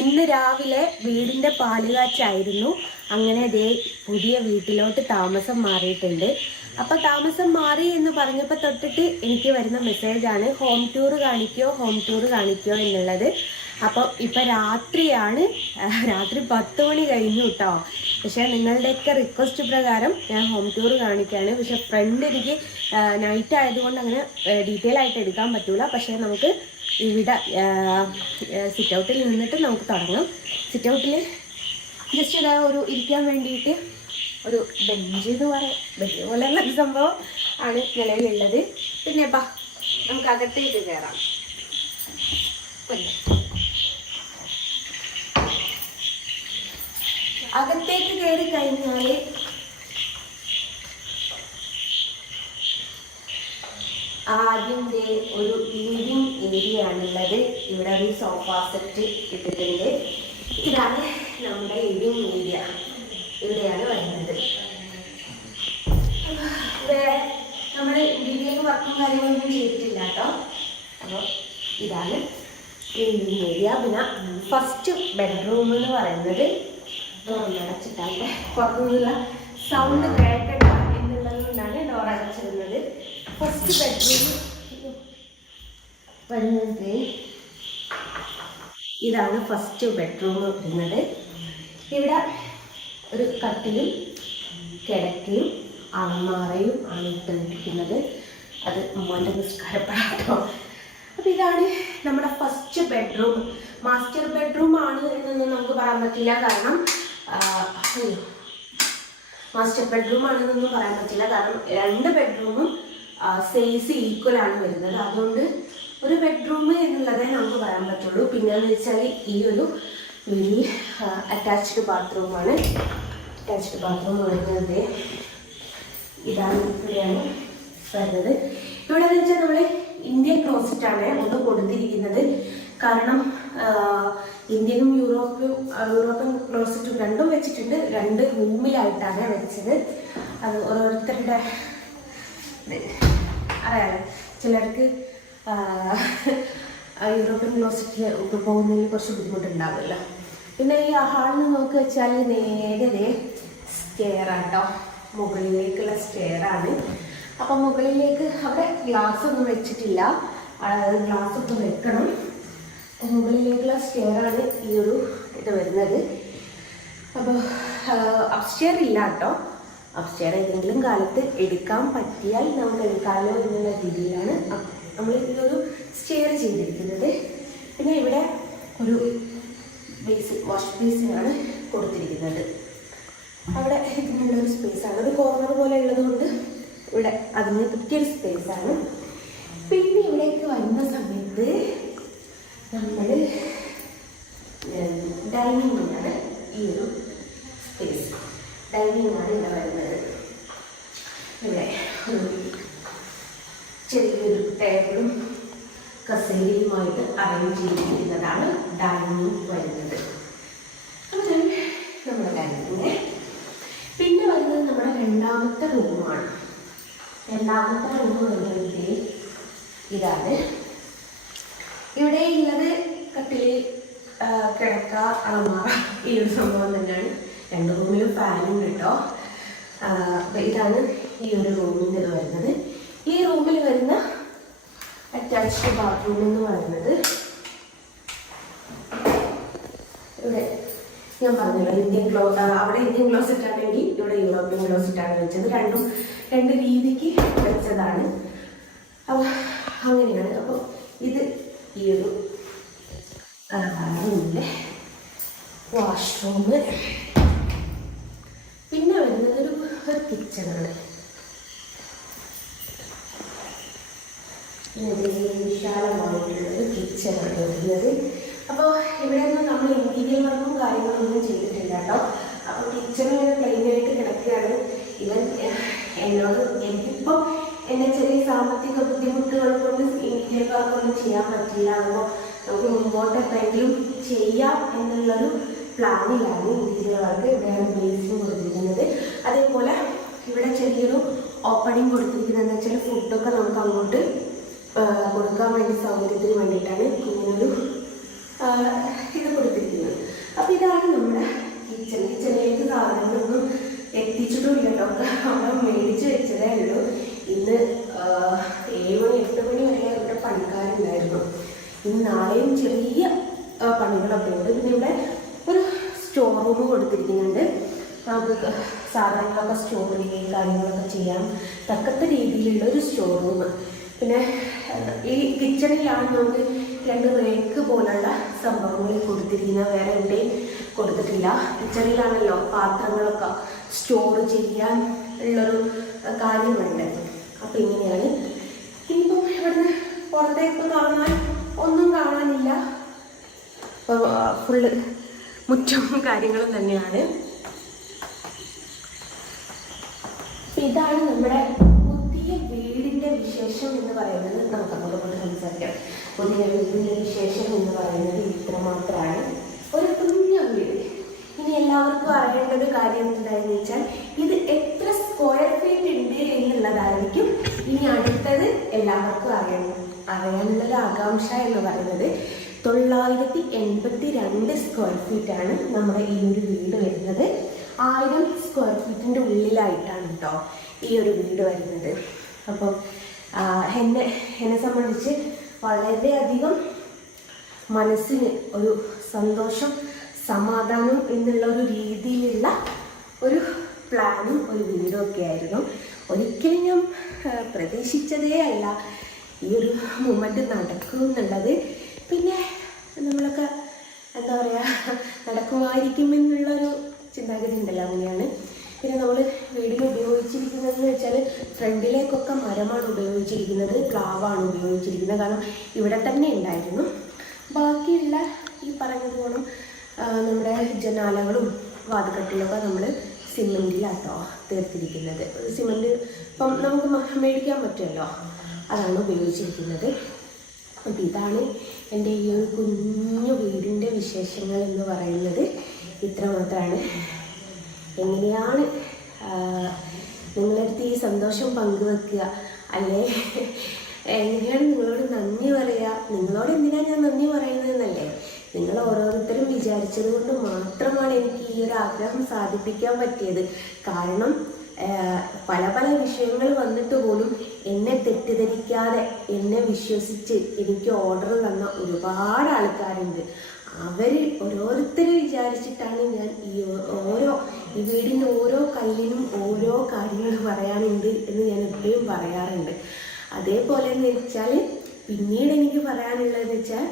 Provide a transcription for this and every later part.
ഇന്ന് രാവിലെ വീടിൻ്റെ പാലുകാച്ചായിരുന്നു. അങ്ങനെ ദേ പുതിയ വീട്ടിലോട്ട് താമസം മാറിയിട്ടുണ്ട്. അപ്പോൾ താമസം മാറി എന്ന് പറഞ്ഞപ്പോൾ തൊട്ടിട്ട് എനിക്ക് വരുന്ന മെസ്സേജാണ് ഹോം ടൂർ കാണിക്കോ എന്നുള്ളത്. അപ്പം ഇപ്പം രാത്രിയാണ്, രാത്രി 10 മണി കഴിഞ്ഞു കേട്ടോ. പക്ഷേ നിങ്ങളുടെയൊക്കെ റിക്വസ്റ്റ് പ്രകാരം ഞാൻ ഹോം ടൂർ കാണിക്കുകയാണ്. പക്ഷേ ഫ്രണ്ട് എനിക്ക് നൈറ്റ് ആയതുകൊണ്ട് അങ്ങനെ ഡീറ്റെയിൽ ആയിട്ട് എടുക്കാൻ പറ്റൂല. പക്ഷേ നമുക്ക് ഇവിടെ സിറ്റ് ഔട്ടിൽ നിന്നിട്ട് നമുക്ക് തുടങ്ങാം. സിറ്റ് ഔട്ടിൽ ജസ്റ്റ് ഇതാ ഒരു ഇരിക്കാൻ വേണ്ടിയിട്ട് ഒരു ബെഞ്ച് എന്ന് പറയാം, ബെഞ്ച് പോലെയുള്ള ഒരു സംഭവം ആണ് നിലവിലുള്ളത്. പിന്നെ നമുക്ക് അകത്തേക്ക് കയറാം. അകത്തേക്ക് കയറി കഴിഞ്ഞാൽ ആദ്യത്തെ ഒരു ലിവിങ് ഏരിയ ആണുള്ളത്. ഇവിടെ ഒരു സോഫ സെറ്റ് ഇട്ടിട്ടുണ്ട്. ഇതാണ് നമ്മുടെ ലിവിങ് ഏരിയ, ഇവിടെയാണ് വരുന്നത്. വേറെ നമ്മൾ ഇന്റീരിയർ വർക്കും കാര്യങ്ങളൊന്നും ചെയ്തിട്ടില്ല കേട്ടോ. അപ്പോൾ ഇതാണ് ലിവിങ് ഏരിയ. പിന്നെ ഫസ്റ്റ് ബെഡ്റൂം എന്ന് പറയുന്നത് ഡോറടച്ചിട്ടാണ്, പുറത്തുനിന്നുള്ള സൗണ്ട് കേൾക്കണ്ട എന്നുള്ളത് കൊണ്ടാണ് ഡോർ അടച്ചിരുന്നത്. ഫസ്റ്റ് ബെഡ്റൂം വരുന്നത് ഇതാണ്. ഫസ്റ്റ് ബെഡ്റൂം വരുന്നത്. ഇവിടെ ഒരു കട്ടിലും കിടക്കയും അലമാറയും ആണ് ഇട്ടിരിക്കുന്നത്. അത് മോൻ്റെ നിസ്കാരപ്പെടാട്ടോ. അപ്പം ഇതാണ് നമ്മുടെ ഫസ്റ്റ് ബെഡ്റൂം. മാസ്റ്റർ ബെഡ്റൂം ആണ് എന്നൊന്നും നമുക്ക് പറയാൻ പറ്റില്ല, കാരണം മാസ്റ്റർ ബെഡ്റൂം ആണെന്നൊന്നും പറയാൻ പറ്റില്ല, കാരണം 2 ബെഡ്റൂമും സൈസ് ഈക്വൽ ആണ് വരുന്നത്. അതുകൊണ്ട് ഒരു ബെഡ്റൂം എന്നുള്ളതേ നമുക്ക് പറയാൻ പറ്റുള്ളൂ. പിന്നെയെന്ന് വെച്ചാൽ ഈ ഒരു വലിയ അറ്റാച്ച്ഡ് ബാത്റൂമാണ്. അറ്റാച്ച്ഡ് ബാത്റൂം വരുന്നത് ഇതാണ്, ഇവിടെയാണ് വരുന്നത്. ഇവിടെ എന്ന് വെച്ചാൽ നമ്മൾ ഇന്ത്യൻ ക്ലോസറ്റാണ് ഒന്ന് കൊടുത്തിരിക്കുന്നത്. കാരണം ഇന്ത്യനും യൂറോപ്യൻ ക്ലോസറ്റും രണ്ടും വെച്ചിട്ടുണ്ട്. 2 റൂമിലായിട്ടാണ് വെച്ചത്. അത് ഓരോരുത്തരുടെ അറിയാലോ, ചിലർക്ക് യൂറോപ്യൻ ക്ലോസറ്റ് പോകുന്നതിൽ കുറച്ച് ബുദ്ധിമുട്ടുണ്ടാവുമല്ലോ. പിന്നെ ഈ ഹാളിൽ നോക്കി വെച്ചാൽ നേരെ സ്റ്റെയറാട്ടോ, മുകളിലേക്കുള്ള സ്റ്റെയറാണ്. അപ്പം മുകളിലേക്ക് അവിടെ ഗ്ലാസ് ഒന്നും വെച്ചിട്ടില്ല, ഗ്ലാസ് ഒക്കെ വെക്കണം. മുകളിലേക്കുള്ള സ്റ്റെയറാണ് ഈ ഒരു ഇത് വരുന്നത്. അപ്പോൾ അപ്സ്റ്റെയർ ഇല്ല കേട്ടോ. അപ്സ്റ്റെയർ ഏതെങ്കിലും കാലത്ത് എടുക്കാൻ പറ്റിയാൽ നമുക്ക് എടുക്കാമല്ലോ എന്നുള്ള രീതിയിലാണ് നമ്മൾ ഇതൊരു സ്റ്റെയർ ചെയ്തിരിക്കുന്നത്. പിന്നെ ഇവിടെ ഒരു വാഷ് ബേസിനാണ് കൊടുത്തിരിക്കുന്നത്. അവിടെ ഇതിനുള്ളൊരു സ്പേസാണ്, ഒരു കോർണർ പോലെ ഉള്ളതുകൊണ്ട് ഇവിടെ അതിന് പറ്റിയൊരു സ്പേസാണ്. പിന്നെ ഇവിടേക്ക് വരുന്ന സമയത്ത് നമ്മൾ ഡൈനിങ്ങിനാണ് ഈ ഒരു സ്പേസ്. ഡൈനിങ്ങാണ് ഇവിടെ വരുന്നത്. ഇവിടെ ചെറിയൊരു ടേബിളും കസേരയുമായിട്ട് അറേഞ്ച് ചെയ്തിരിക്കുന്നതാണ് ഡൈനിങ് വരുന്നത്. അപ്പോൾ നമ്മുടെ ഡൈനിങ്. പിന്നെ വരുന്നത് നമ്മുടെ രണ്ടാമത്തെ റൂമാണ്. രണ്ടാമത്തെ റൂം വരുന്നത് ഇതാണ്. ഇവിടെ ഉള്ളത് കട്ടില്, കിടക്ക, അലമാറ, ഈ ഒരു സംഭവം തന്നെയാണ്. 2 റൂമിലും ഫാനും കേട്ടോ. ഇതാണ് ഈ ഒരു റൂമിൻ്റെ ഇത് വരുന്നത്. ഈ റൂമിൽ വരുന്ന അറ്റാച്ച്ഡ് ബാത്റൂം എന്ന് പറയുന്നത് ഇവിടെ ഞാൻ പറഞ്ഞല്ലോ അവിടെ ഇന്ത്യൻ ക്ലോസറ്റ് ആണെങ്കിൽ ഇവിടെ യൂറോപ്യൻ ക്ലോസറ്റാണ് വെച്ചത്. രണ്ടും 2 രീതിക്ക് വെച്ചതാണ്. അപ്പോൾ അങ്ങനെയാണ്. അപ്പോൾ ഇത് ഈ ഒരു റൂമിലെ വാഷ്റൂം. പിന്നെ വരുന്നത് ഒരു കിച്ചണാണ്. വിശാലമായിട്ടുള്ളൊരു കിച്ചണാണ് വരുന്നത്. അപ്പോൾ ഇവിടെ ഒന്നും നമ്മൾ ഇന്റീരിയർ വർക്കും കാര്യങ്ങളൊന്നും ചെയ്തിട്ടില്ല കേട്ടോ. അപ്പോൾ കിച്ചൺ ഇങ്ങനെ പ്ലെയിനായിട്ട് കിടക്കുകയാണ്. ഇവൻ എന്നോട് എനിക്കിപ്പോൾ എൻ്റെ ചെറിയ സാമ്പത്തിക ബുദ്ധിമുട്ടുകൾ കൊണ്ട് ഇന്റീരിയർ വർക്കൊന്നും ചെയ്യാൻ പറ്റില്ല. അപ്പോൾ നമുക്ക് മുമ്പോട്ട് എപ്പോഴെങ്കിലും ചെയ്യാം എന്നുള്ളൊരു പ്ലാനിലാണ് ഇന്റീരിയർ വർക്ക്. ഇവിടെയാണ് ബേസിന് കൊടുത്തിരിക്കുന്നത്. അതേപോലെ ഇവിടെ ചെറിയൊരു ഓപ്പണിങ് കൊടുത്തിരിക്കുന്നത് എന്ന് വെച്ചാൽ ഫുഡൊക്കെ നമുക്ക് അങ്ങോട്ട് കൊടുക്കാൻ വേണ്ടി സൗകര്യത്തിന് വേണ്ടിയിട്ടാണ് ഇങ്ങനൊരു ഇത് കൊടുത്തിരിക്കുന്നത്. ഒക്കെ നമ്മൾ മേടിച്ച് വെച്ചതേ ഉള്ളൂ. ഇന്ന് 7 മണി 8 മണി വരെ ഇവിടെ പണിക്കാരുണ്ടായിരുന്നു. ഇന്ന് നാളെയും ചെറിയ പണികളൊക്കെ ഉണ്ട്. പിന്നെ ഇവിടെ ഒരു സ്റ്റോർ റൂം കൊടുത്തിരിക്കുന്നുണ്ട്. നമുക്ക് സാധനങ്ങളൊക്കെ സ്റ്റോർ ചെയ്യുകയും കാര്യങ്ങളൊക്കെ ചെയ്യാൻ തക്കത്ത രീതിയിലുള്ള ഒരു സ്റ്റോർ റൂം. പിന്നെ ഈ കിച്ചണിലാണ് നമുക്ക് 2 റേക്ക് പോലുള്ള സംഭവങ്ങൾ കൊടുത്തിരിക്കുന്നത്. വേറെ എവിടെയും കൊടുത്തിട്ടില്ല. കിച്ചണിലാണല്ലോ പാത്രങ്ങളൊക്കെ സ്റ്റോർ ചെയ്യാൻ ഉള്ളൊരു കാര്യമുണ്ട്. അപ്പം ഇങ്ങനെയാണ്. ഇനിയിപ്പം ഇവിടുന്ന് പുറത്തേക്ക് തുറന്നാൽ ഒന്നും കാണാനില്ല. ഫുള്ള് മുറ്റവും കാര്യങ്ങളും തന്നെയാണ്. ഇതാണ് നമ്മുടെ പുതിയ വീടിൻ്റെ വിശേഷം എന്ന് പറയുന്നത്. നമുക്ക് അങ്ങോട്ട് കൊണ്ട് സംസാരിക്കാം. പുതിയ വീടിൻ്റെ വിശേഷം എന്ന് പറയുന്നത് ഇത്രമാത്രമാണ്. ഒരു കുഞ്ഞു വീട്. ഇനി എല്ലാവർക്കും അറിയേണ്ട ഒരു കാര്യം എന്താണെന്ന് വെച്ചാൽ ഇത് എത്ര സ്ക്വയർ ഫീറ്റ് ഉണ്ട് എന്നുള്ളതായിരിക്കും ഇനി അടുത്തത് എല്ലാവർക്കും അറിയാനുള്ളൊരു ആകാംക്ഷ എന്ന് പറയുന്നത്. 982 സ്ക്വയർ ഫീറ്റാണ് നമ്മുടെ ഈ ഒരു വീട് വരുന്നത്. 1000 സ്ക്വയർ ഫീറ്റിൻ്റെ ഉള്ളിലായിട്ടാണ് കേട്ടോ ഈ ഒരു വീട് വരുന്നത്. അപ്പം എന്നെ സംബന്ധിച്ച് വളരെയധികം മനസ്സിന് ഒരു സന്തോഷം, സമാധാനം എന്നുള്ള ഒരു രീതിയിലുള്ള ഒരു പ്ലാനും ഒരു വീടും ഒക്കെ ആയിരുന്നു. ഒരിക്കലും ഞാൻ പ്രതീക്ഷിച്ചതേ അല്ല ഈ ഒരു മൂമെൻറ്റ് നടക്കും എന്നുള്ളത്. പിന്നെ നമ്മളൊക്കെ എന്താ പറയുക, നടക്കുമായിരിക്കുമെന്നുള്ളൊരു ചിന്താഗതി ഉണ്ടല്ലോ, അങ്ങനെയാണ്. പിന്നെ നമ്മൾ വീടിൽ ഉപയോഗിച്ചിരിക്കുന്നതെന്ന് വെച്ചാൽ ഫ്രണ്ടിലേക്കൊക്കെ മരമാണ് ഉപയോഗിച്ചിരിക്കുന്നത്, പ്ലാവാണ് ഉപയോഗിച്ചിരിക്കുന്നത്. കാരണം ഇവിടെ തന്നെ ഉണ്ടായിരുന്നു. ബാക്കിയുള്ള ഈ പറഞ്ഞതുപോലെ നമ്മുടെ ജനാലകളും വാതിൽക്കട്ടിലൊക്കെ നമ്മൾ സിമെൻറ്റിലാട്ടോ തീർത്തിരിക്കുന്നത്. സിമെൻറ്റ് ഇപ്പം നമുക്ക് മേടിക്കാൻ പറ്റുമല്ലോ, അതാണ് ഉപയോഗിച്ചിരിക്കുന്നത്. അപ്പം ഇതാണ് എൻ്റെ ഈ ഒരു കുഞ്ഞു വീടിൻ്റെ വിശേഷങ്ങൾ എന്ന് പറയുന്നത്. ഇത്ര മാത്രമാണ്. എങ്ങനെയാണ് നിങ്ങളടുത്ത് ഈ സന്തോഷം പങ്കുവെക്കുക, അല്ലേ എങ്ങനെയാണ് നിങ്ങളോട് നന്ദി പറയുക? നിങ്ങളോട് എന്തിനാണ് ഞാൻ നന്ദി പറയുന്നതെന്നല്ലേ? നിങ്ങൾ ഓരോരുത്തരും വിചാരിച്ചത് കൊണ്ട് മാത്രമാണ് എനിക്ക് ഈ ഒരു ആഗ്രഹം സാധിപ്പിക്കാൻ പറ്റിയത്. കാരണം പല പല വിഷയങ്ങൾ വന്നിട്ട് പോലും എന്നെ തെറ്റിദ്ധരിക്കാതെ എന്നെ വിശ്വസിച്ച് എനിക്ക് ഓർഡർ തന്ന ഒരുപാട് ആൾക്കാരുണ്ട്. അവർ ഓരോരുത്തർ വിചാരിച്ചിട്ടാണ് ഞാൻ ഈ വീടിൻ്റെ ഓരോ കല്ലിനും ഓരോ കാര്യങ്ങൾ പറയാനുണ്ട് എന്ന് ഞാൻ എപ്പോഴും പറയാറുണ്ട്. അതേപോലെ എന്ന് വെച്ചാൽ പിന്നീട് എനിക്ക് പറയാനുള്ളതെന്ന് വെച്ചാൽ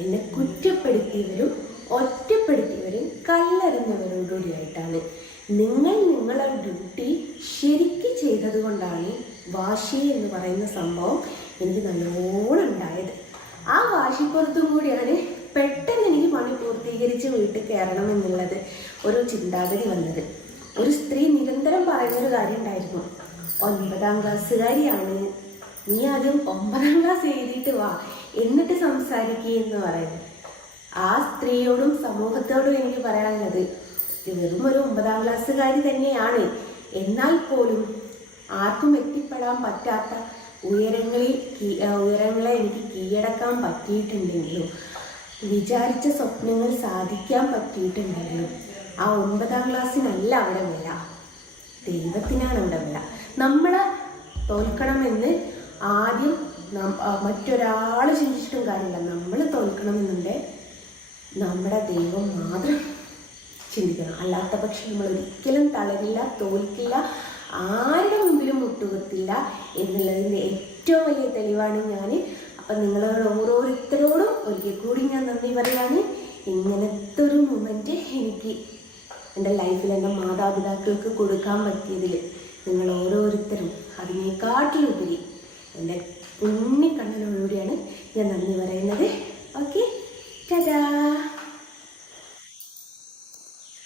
എന്നെ കുറ്റപ്പെടുത്തിയവരും ഒറ്റപ്പെടുത്തിയവരും കല്ലെറിഞ്ഞവരോടുകൂടിയായിട്ടാണ്. നിങ്ങൾ നിങ്ങളുടെ ഡ്യൂട്ടി ശരിക്ക് ചെയ്തത് കൊണ്ടാണ് വാശി എന്ന് പറയുന്ന സംഭവം എനിക്ക് നല്ലോണം ഉണ്ടായത്. ആ വാശിപ്പുറത്തും കൂടിയാണ് പെട്ടെന്ന് എനിക്ക് പണി പൂർത്തീകരിച്ച് വീട്ടിൽ കയറണം എന്നുള്ളത് ഒരു ചിന്താഗതി വന്നത്. ഒരു സ്ത്രീ നിരന്തരം പറയുന്നൊരു കാര്യം ഉണ്ടായിരുന്നു, 9ാം ക്ലാസ്സുകാരിയാണ്, നീ ആദ്യം 9ാം ക്ലാസ് എഴുതിയിട്ട് വാ എന്നിട്ട് സംസാരിക്കുക എന്ന് പറയുന്നത്. ആ സ്ത്രീയോടും സമൂഹത്തോടും എനിക്ക് പറയാനുള്ളത്, വെറും ഒരു 9ാം ക്ലാസ്സുകാരി തന്നെയാണ്, എന്നാൽ പോലും ആർക്കും എത്തിപ്പെടാൻ പറ്റാത്ത ഉയരങ്ങളെ എനിക്ക് കീഴടക്കാൻ പറ്റിയിട്ടുണ്ടെങ്കിലും വിചാരിച്ച സ്വപ്നങ്ങൾ സാധിക്കാൻ പറ്റിയിട്ടുണ്ടെങ്കിലും ആ 9ാം ക്ലാസ്സിനല്ല അവിടെ വില, ദൈവത്തിനാണ് അവിടെ വില. നമ്മളെ തോൽക്കണമെന്ന് ആദ്യം മറ്റൊരാൾ ചിന്തിച്ചിട്ടും കാര്യമില്ല. നമ്മൾ തോൽക്കണമെന്നുണ്ട് നമ്മുടെ ദൈവം മാത്രം ചിന്തിക്കണം. അല്ലാത്ത പക്ഷം നമ്മൾ ഒരിക്കലും തളരില്ല, തോൽക്കില്ല, ആരുടെ മുമ്പിലും മുട്ടുകുത്തില്ല എന്നുള്ളതിൻ്റെ ഏറ്റവും വലിയ തെളിവാണ് ഞാൻ. അപ്പം നിങ്ങളോട് ഓരോരുത്തരോടും ഒരിക്കൽ കൂടി ഞാൻ നന്ദി പറയാണ്. ഇങ്ങനത്തെ ഒരു മൊമെൻറ്റ് എനിക്ക് എൻ്റെ ലൈഫിൽ എൻ്റെ മാതാപിതാക്കൾക്ക് കൊടുക്കാൻ പറ്റിയതിൽ നിങ്ങൾ ഓരോരുത്തരും അതിനേക്കാട്ടിലുപരി എൻ്റെ ഉണ്ണിക്കണ്ണനോടുകൂടിയാണ് ഞാൻ നന്ദി പറയുന്നത്. ഓക്കെ, ടാറ്റാ.